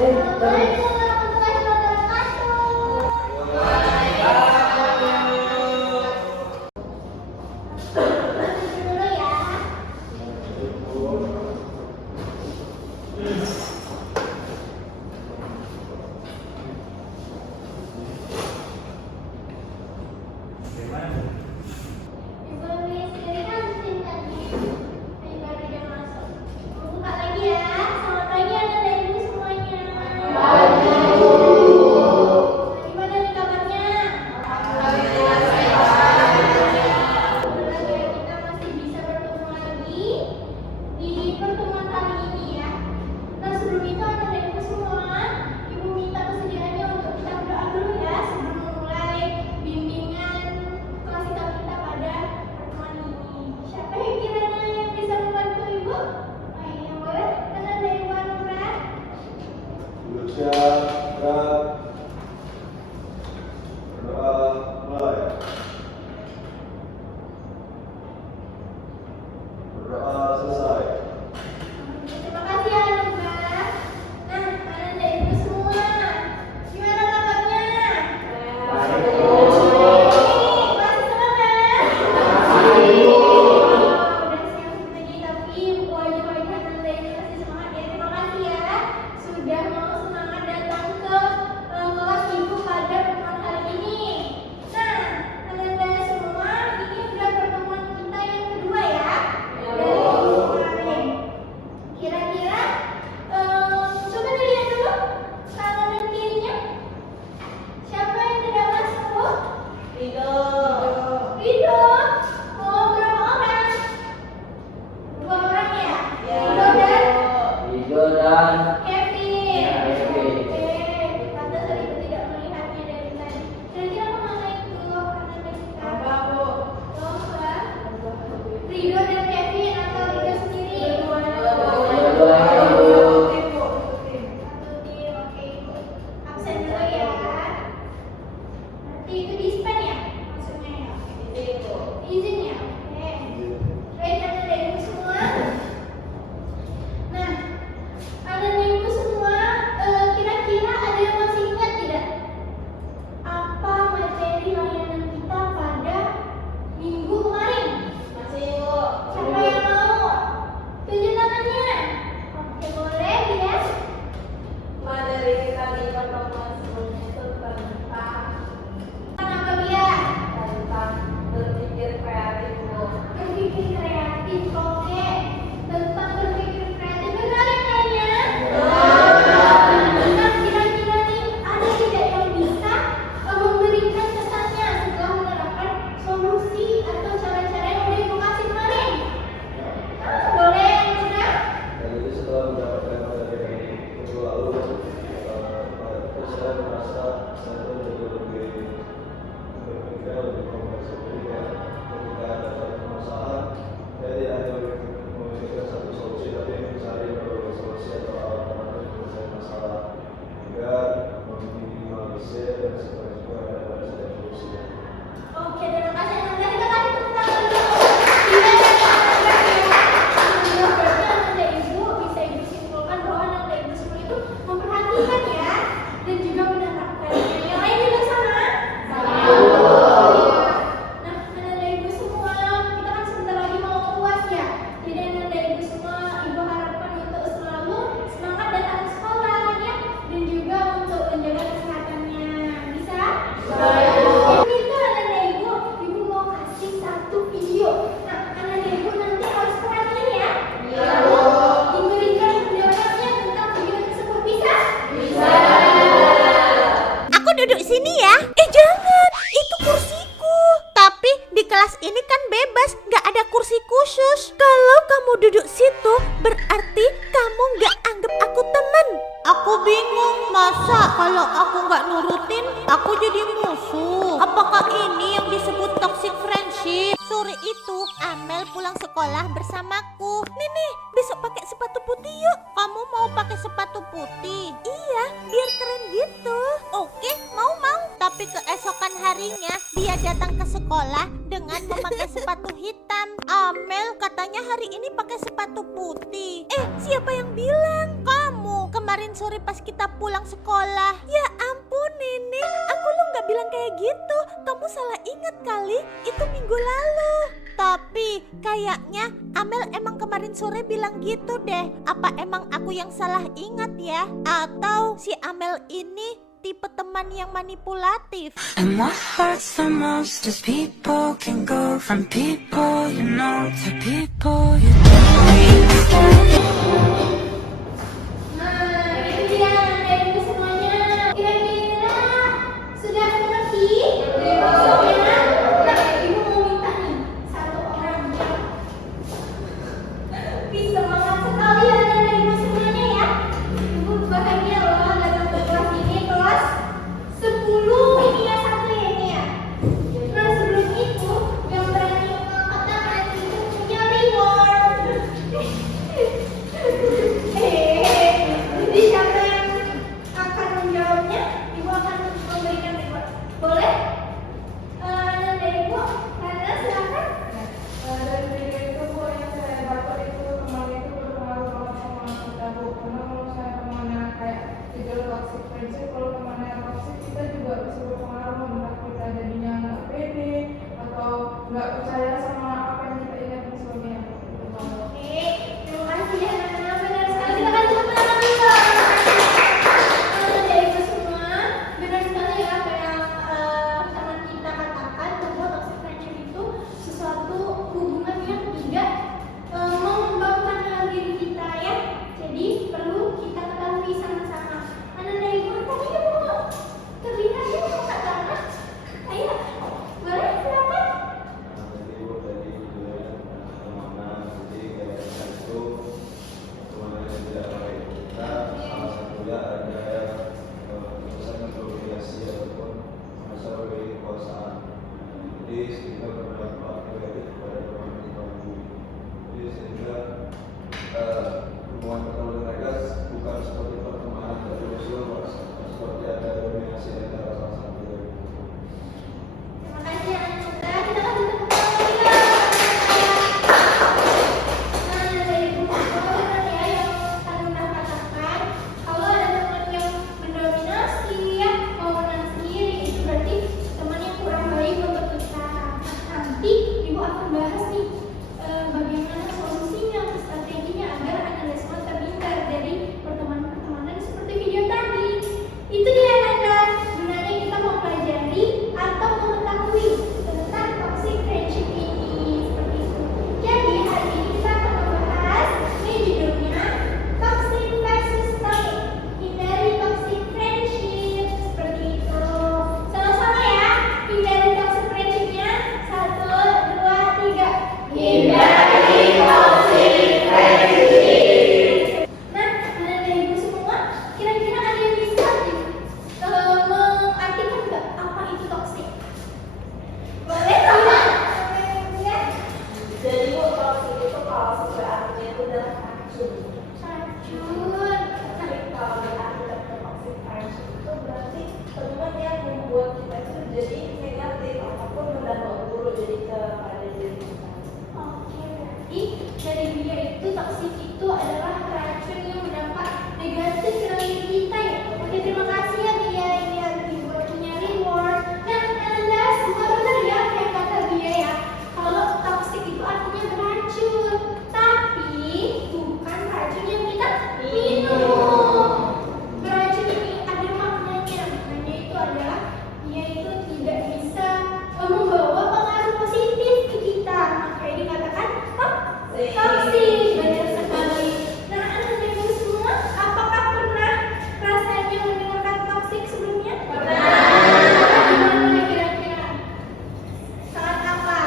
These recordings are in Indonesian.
Assalamualaikum warahmatullahi wabarakatuh. Masuk dulu ya. Ibu Luis, ini kan mesin tadi. Ini baru dia masuk. Mau buka lagi ya. Selamat pagi anak dan ibu semuanya. Gimana nih kabarnya? Alhamdulillah ya, kita masih bisa bertemu lagi di pertemuan kali ini ya. Nah sebelum itu anak dan ibu semua, ibu minta kesediaannya untuk kita berdoa dulu ya sebelum memulai bimbingan kelas kita pada pertemuan ini. Siapa yang kiranya yang bisa membantu ibu? Ayo yang boleh, anak dan ibu Anura. Berdoa mulai. Berdoa selesai. Terima kasih ya Anura. Nah, anak dan ibu semua, gimana kabarnya? Masih semangat? Udah siap semuanya, tapi wajib-wajib anak dan ibu masih semangat ya. Terima kasih ya sudah mau semangat datang ke kelas ibu pada pertemuan hari ini. Nah, anak dan semua, ini udah pertemuan kita yang kedua ya. Dari kemarin. Kira-kira coba dilihat dulu kanan dan kirinya. Siapa yang tidak masuk? Rido. Oh, berapa orang? 2 orang ya? Rido dan Kevin. Oke, pantas Rido tidak melihatnya dari tadi. Kira-kira kemana itu anak dan kita? Lomba. Rido dan Kevin atau Rido sendiri? Satu tim, oke ibu. Absen dulu ya. Nanti itu dispen ya? Maksudnya ya? Izin ya? Oke. Baik anak dan ibu semua. Nah, anak dan ibu semua, kira-kira ada yang masih ingat tidak? Apa materi layanan kita pada minggu kemarin? Siapa yang mau? Tunjuk tangannya. Oke, boleh ya. Apa dia? Berpikir kreatif, oke. Tentang berpikir kreatif, benar yang lainnya? Nah, kira-kira nih, ada tidak yang bisa memberikan kesannya setelah menerapkan solusi atau cara-cara yang udah ibu kasih kemarin? Boleh, Luna? Dan itu setelah mendapatkan materi minggu lalu, saya merasa saya itu menjadi lebih berpikir lebih kompleks. Jadi ketika ada satu masalah, saya tidak hanya memikirkan satu solusi, tapi mencari berbagai solusi atau alternatif menyelesaikan masalah hingga meminimalisir dan juga ada pada setiap solusi. Oke, terima kasih. Nanti kita kasih tepuk tangan dulu. Tidak ada yang sudah berarti anak dan ibu bisa ibu simpulkan bahwa anak dan ibu semua itu memperhatikan ya dan juga menerapkannya. Yang lain juga sama? Nah, anak dan ibu semua, kita kan sebentar lagi mau UAS ya. Jadi anak dan ibu semua, ibu harapkan untuk selalu semangat datang ke sekolah ya, dan juga untuk menjaga kesehatannya. Bisa? Itu anak dan ibu mau kasih satu video. Nah, anak dan ibu nanti harus perhatiin ya. Diberikan pendapatnya tentang video tersebut. Bisa? Aku duduk sini ya. Jangan, itu kursiku. Tapi di kelas ini kan bebas, nggak ada kursi khusus. Kalau kamu duduk situ, berarti kamu nggak anggap aku teman. Aku bingung, masa kalau aku nggak nurutin, aku jadi musuh. Apakah ini yang disebut toxic friendship? Sore itu, Amel pulang sekolah bersamaku. Nih, besok pakai sepatu putih yuk. Kamu mau pakai sepatu putih? Iya, biar keren gitu. Oke, mau. Tapi keesokan harinya, dia datang ke sekolah dengan memakai sepatu hitam. Amel katanya hari ini pakai sepatu putih. Siapa yang bilang? Kamu. kemarin sore pas kita pulang sekolah. Ya ampun Nenek, aku lo nggak bilang kayak gitu. Kamu salah ingat kali, itu minggu lalu. Tapi kayaknya Amel emang kemarin sore bilang gitu deh. Apa emang aku yang salah ingat ya? Atau si Amel ini tipe teman yang manipulatif? And what hurts the most is people can go from people you know to people you don't really know. Nah, itu dia dari itu semuanya. Kira-kira sudah mengerti? Maksudnya, nah, ibu mau minta nih satu orang yang bisa semangat sekali ya dari ibu semuanya ya. Ibu bahagia loh datang ke kelas ini, kelas 10 ini ya, satu ya ini ya. Nah sebelum itu yang berani mengangkat tangan itu punya reward. Jadi siapa yang akan menjawabnya? Ibu akan memberikan reward. Boleh? Dari ibu, Rana silakan. Dari video itu Bu, yang saya dapat itu teman itu berpengaruh banget sama kita Bu. Karena kalau saya temannya kayak tidak toxic friendship, kalau temannya toxic kita juga bisa berpengaruh membuat kita jadinya nggak pede atau nggak percaya sama apa yang kita ingat dan sebagainya. Oke, terima kasih ya Nana, benar sekali. Kita kan tepuk tangan dulu. Dari itu semua, benar sekali ya apa yang teman kita katakan bahwa toxic friendship itu sesuatu hubungan yang tidak mengembangkan dalam diri kita ya. Jadi perlu kita ketahui sama-sama. Nana dari ibu tadi ibu terlihat ya mau katakan. Ayo, boleh silakan. Jadi ibu tadi bilang kemana, jadi kayak itu kemana yang tidak baik kita, salah satunya ada urusan komunikasi ataupun masalah kekuasaan. Jadi sehingga berdampak negatif kepada teman-teman ibu. Jadi sehingga hubungan kita dengan mereka bukan seperti pertemanan tapi justru seperti ada dominasi antara salah satu dari ibu. Terima kasih Ananda. Kita kasih tepuk tangan lagi. Nah, dari ibu benar ya yang Ananda katakan, kalau ada teman yang mendominasi ya, mau menang sendiri, itu berarti teman yang kurang baik untuk kita. Nanti ibu akan bahas nih bagaimana solusinya, strateginya agar Ananda semua terhindar dari pertemanan-pertemanan seperti video tadi. Itu dia Ananda, gunanya kita mau pelajari atau mengetahui tentang toxic friendship ini seperti itu. Jadi hari ini kita akan membahas ini judulnya toxic versus toxic, hindari toxic friendship seperti itu. Sama-sama ya, hindari toxic friendshipnya. 1, 2, 3. Hindari toxic friendship. Nah, dari ibu semua, kira-kira ada yang bisa mengartikan nggak apa itu toxic? Boleh sama? Ya. Jadi Bu, toxic itu kalau sesuai artinya itu adalah racun. Racun. Tapi kalau diartikan ke toxic friendship itu berarti teman yang membuat kita itu jadi negatif ataupun mendampak buruk jadi kepada diri kita. Oke, berarti dari dia itu toxic itu adalah racun yang berdampak negatif ke dalam diri kita ya. Oke, terima kasih ya dia yang dibuat punya reward. Nah, Anda semua benar ya kayak kata dia ya. Kalau toxic itu artinya beracun, tapi bukan racun yang kita minum. Beracun ini ada maknanya. Maknanya itu adalah dia itu tidak bisa membawa pengaruh positif ke kita. Makanya dikatakan toxic. Benar sekali. Nah, Anda ibu semua, apakah pernah rasanya mendengarkan toxic sebelumnya? Gimana kira-kira? Saat apa?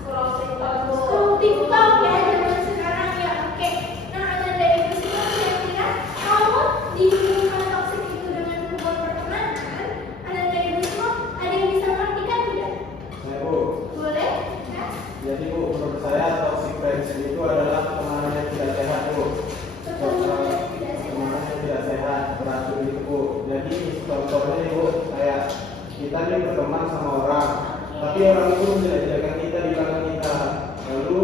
Scroll TikTok Bu. Scroll TikTok ya zaman sekarang ya. Oke. Nah, Anda ibu semua kira-kira kalau dihubungkan toxic itu dengan hubungan pertemanan, Anda ibu semua ada yang bisa mengartikan tidak? Saya Bu, Boleh? Ya? jadi Bu, menurut saya toxic friendship itu adalah pertemanan yang tidak sehat Bu. Pertemanan yang tidak sehat. Pertemanan yang tidak sehat, beracun itu Bu. Jadi contohnya nih Bu, kayak kita nih berteman sama orang, tapi orang itu menjelek-jelekan kita di belakang kita, lalu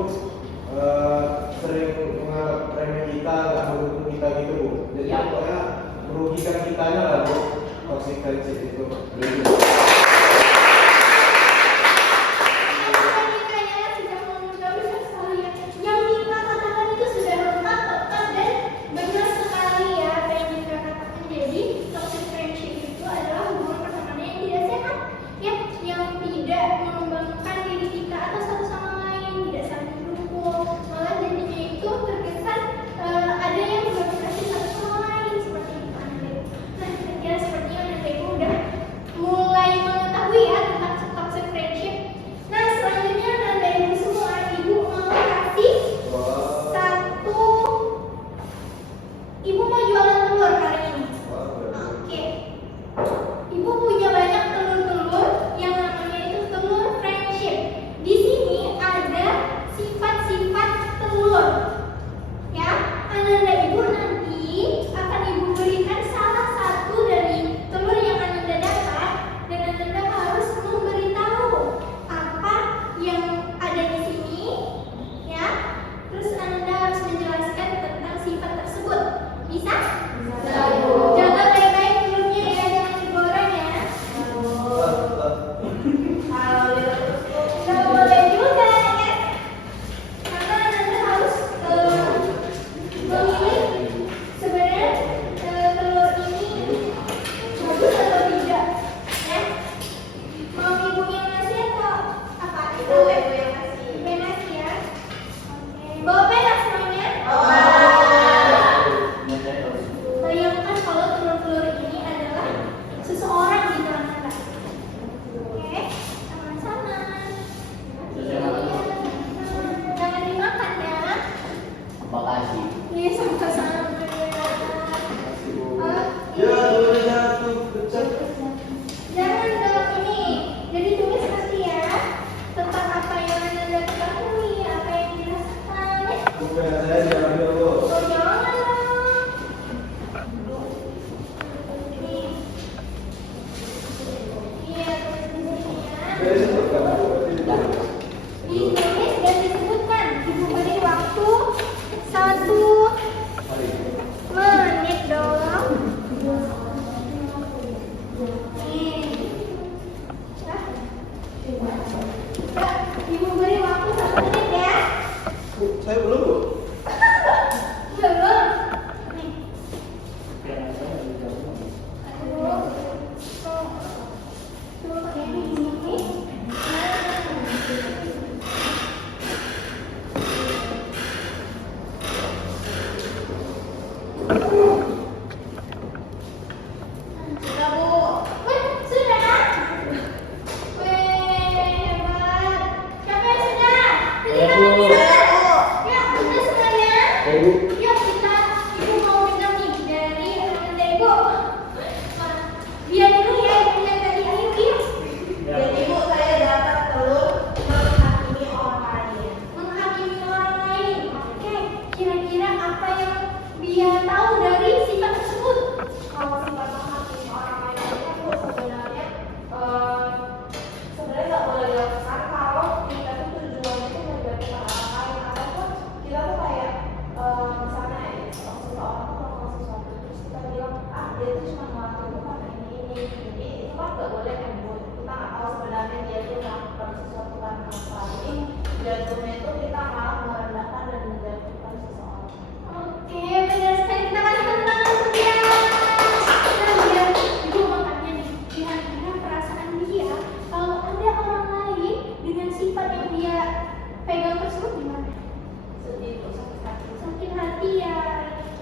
sering menganggap remeh kita, nggak mendukung kita gitu Bu. Jadi pokoknya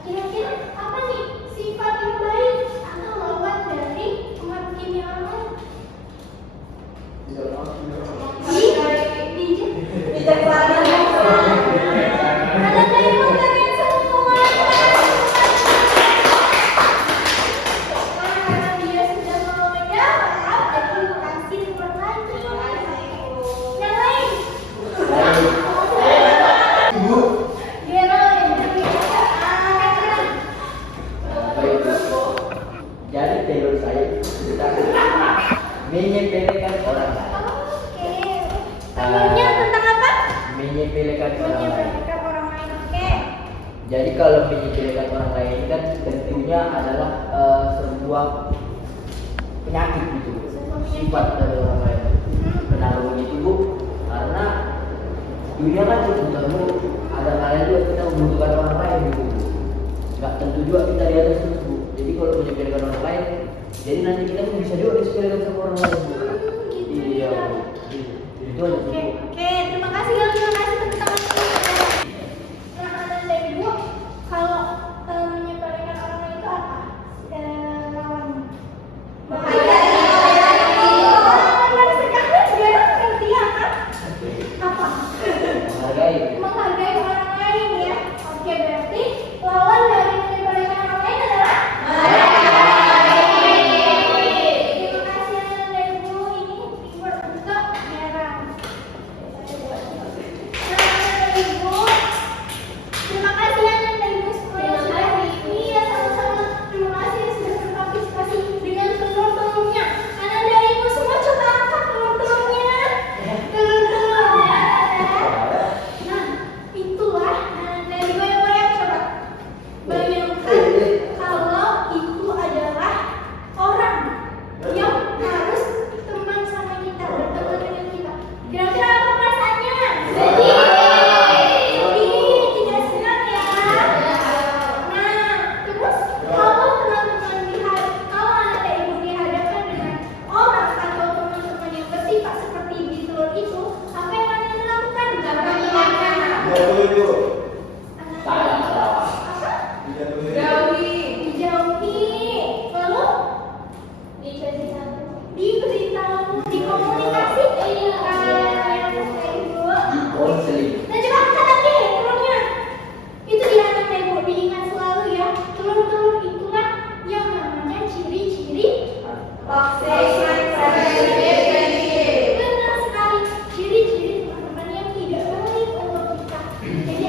Kira-kira apa nih sifat yang baik atau lawan dari menghakimi orang lain? Bijaksana. Ada terima kalian semua. Karena dia sudah mau menjawab, jadi kasih buat lagi. Yang lain. Dia Jadi teori saya menyepelekan orang lain. Oke. Teorinya tentang apa? Menyepelekan orang lain. Menyepelekan orang lain. Oke. Jadi kalau menyepelekan orang lain kan tentunya adalah sebuah penyakit gitu, sifat dari orang lain. Kenapa begitu Bu? Karena dunia kan terbuka Bu. Ada kalian juga kita membutuhkan orang lain gitu. Nggak tentu juga kita di atas terus Bu. Jadi kalau menyepelekan orang lain, jadi nanti kita pun bisa juga disepelekan sama orang lain Bu. Iya Bu. Itu aja Bu. Oke, terima kasih tepuk tangan. Nah, ada dari Bu, kalau menyepelekan orang lain itu apa? Lawannya. Benar sekali, dia ngerti apa? Apa? Menghargai. Menghargai orang lain ya. Oke, berarti lawan dari menyepelekan orang lain adalah terima kasih dari Bu. Ini berbentuk merah. Ibu, terima kasih dari Ibu semua yang sudah iya sama-sama. Terima kasih sudah berpartisipasi dengan telur-telurnya. Karena dari Ibu semua coba angkat telur-telurnya. Telur-telurnya. Nah, itulah dari goyang-goyang coba. Bayangkan kalau itu adalah orang yang harus teman sama kita, berteman dengan kita. Kira-kira apa perasaannya? Sedih, tidak senang ya. Nah, terus kalau teman-teman kalau anak dan ibu dihadapkan dengan orang atau teman-teman yang bersifat seperti di telur itu, apa yang kalian lakukan? Jatuh itu. Salah, salah. Apa? Dijatuhin. Dijauhi. Lalu diberitahu, dikomunikasi yang ibu. Konseling. Nah, coba angkat lagi telurnya. Itu dia anak dan ibu, diingat selalu ya. Telur-telur itulah yang namanya ciri-ciri benar sekali. Ciri-ciri teman-teman yang tidak baik untuk kita. Jadi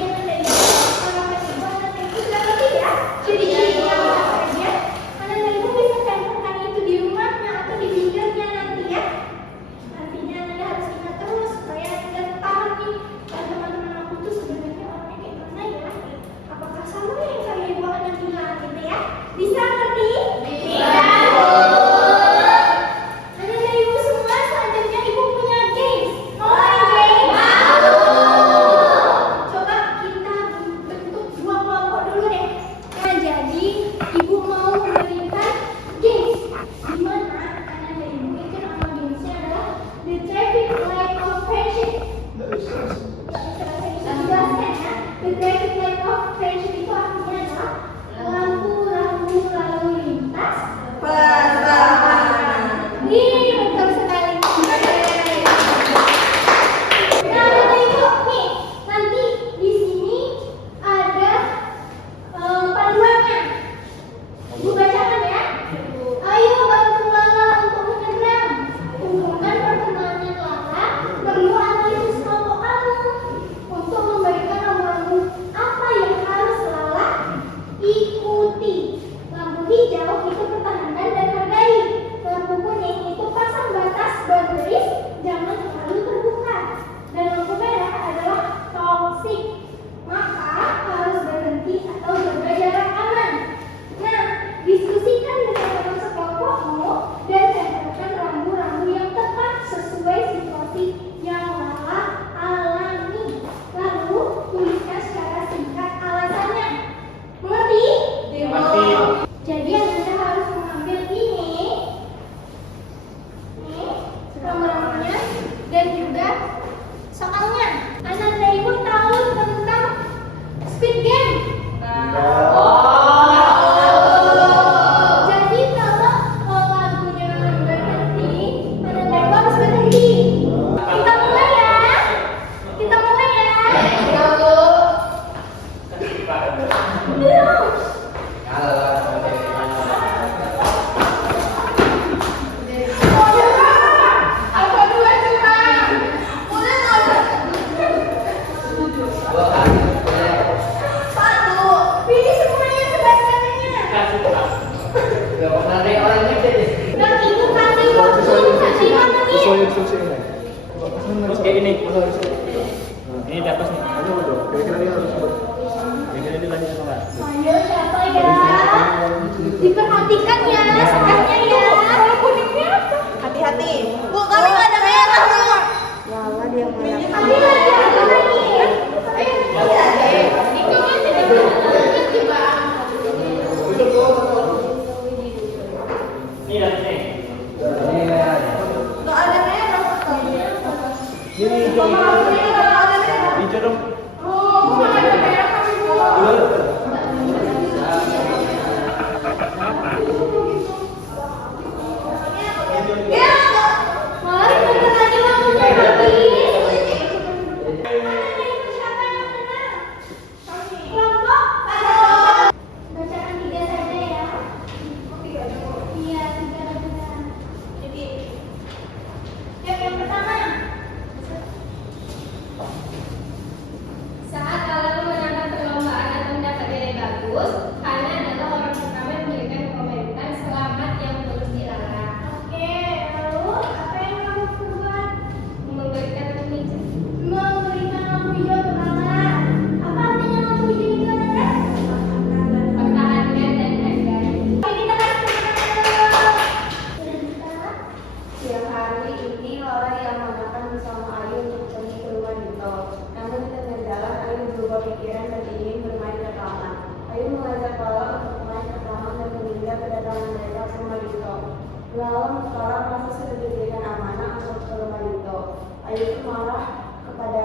Satu. Pilih semuanya sebanyak-banyaknya. Gak pernah ada orang ngecek deh. Dan ibu kasih waktu kasih menit. Sesuai instruksi ini. Terus kayak ini. Ini di atas nih. Kira-kira dia harus buat. Kira-kira ini lanjut apa enggak? Ayo siapa ya? Diperhatikan ya, sebenarnya ya. Kalau kuningnya apa? Hati-hati. Bu, kami nggak ada merah, Bu. Kami lagi ada lagi. Itu kan tidak berhasil juga. Ini dan ini. Nggak ada merah. Ini hijau. Hijau dong. Oh, bukan ada merah kami bu. Ya, malah sebentar lagi waktunya habis. Siapa yang menang? Kelompok atau bacaan 3 saja ya? Iya, 3 saja. Jadi, yang pertama. Saat Alam memenangkan perlombaan atau mendapat nilai bagus, Hana adalah orang pertama yang memberikan komentar selamat yang tulus dilarang. Oke, lalu apa yang kamu buat? Memberikan pemicu. Memberikan lampu hijau pertama. Apa artinya lampu hijau itu adalah? Pertahankan dan hargai. Oke, kita kasih tepuk tangan. Siang hari ini Laura yang mengatakan bersama Ayu untuk pergi ke rumah Dito. Namun di tengah jalan Ayu berubah pikiran dan ingin bermain ke taman. Ayu mengajak Laura untuk main ke taman dan menunda kedatangan mereka ke rumah Dito. Laura merasa sudah diberikan amanah untuk ke rumah Dito. Ayu pun marah kepada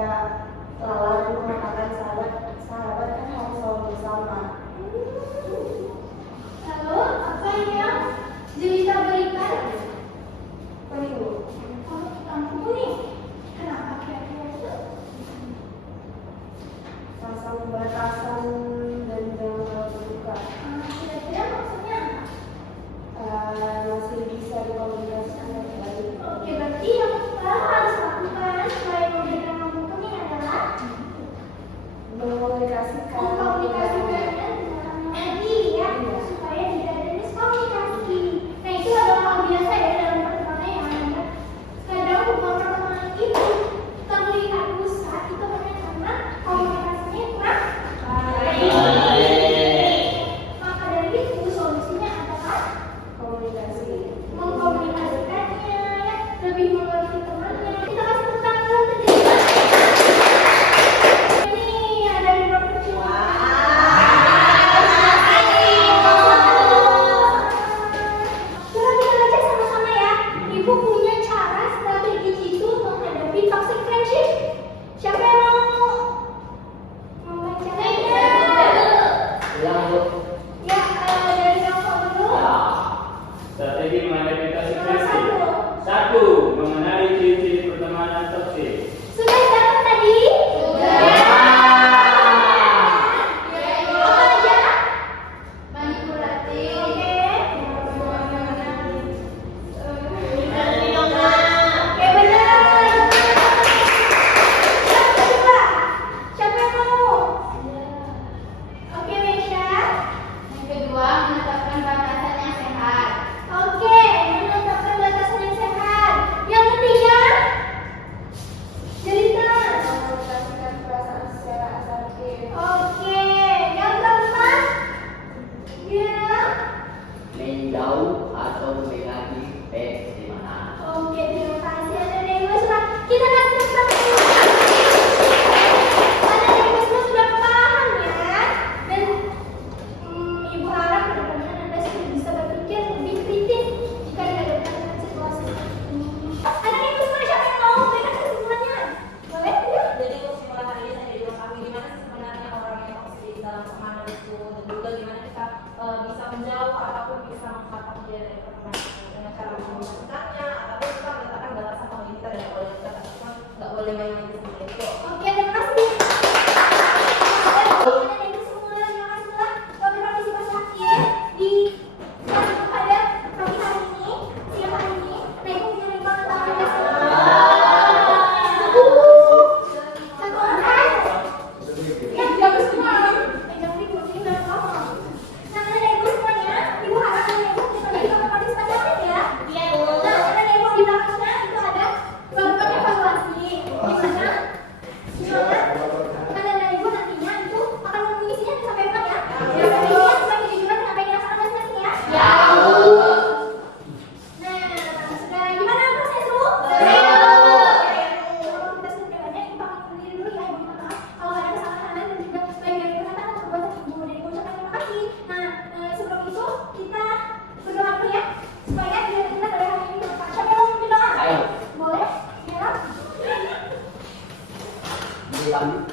Lala dan mengatakan sahabat kan harus selalu bersama. Lalu apa yang Jelita berikan? Penuh. Oh, lampu kuning. Kenapa kira-kira itu? Rasa pembatasan dan jangan terlalu terbuka. Kira-kira maksudnya apa? Masih bisa dikomunikasikan dengan baik. Oke, berarti yang kita harus lakukan selain memberikan lampu kuning adalah Mengkomunikasikan. mengkomunikasikannya dengan iya, supaya tidak ada miskomunikasi. Nah, itu adalah hal biasa ya dalam pertemanan yang ada. Kadang hubungan pertemanan itu terlihat rusak itu hanya karena komunikasinya kurang baik. Maka dari itu solusinya adalah Komunikasi. mengkomunikasikannya, ya, lebih mengerti temannya. Kita kasih tepuk tangan dulu untuk Jelita. Ini ada di Dr. Cuma. satu